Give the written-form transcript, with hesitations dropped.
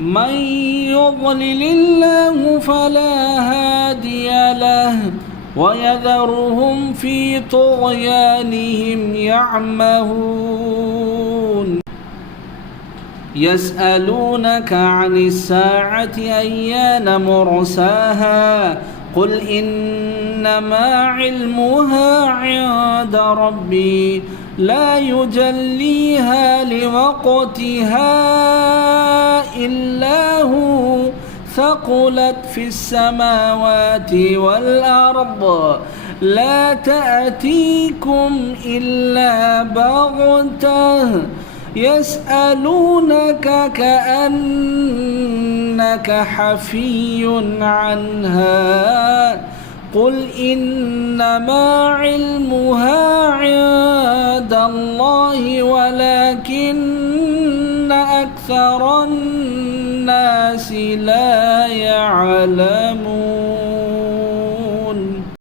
من يضلل الله فلا هادي له ويذرهم في طغيانهم يعمهون يسألونك عن الساعة أيان مرساها قل إنما علمها عند ربي لا يجليها لوقتها إلا هو ثقلت في السماوات والأرض لا تأتيكم إلا بغتة يسألونك كأنك حفي عنها قل إنما علمها عند الله ولكن أكثر الناس لا يعلمون.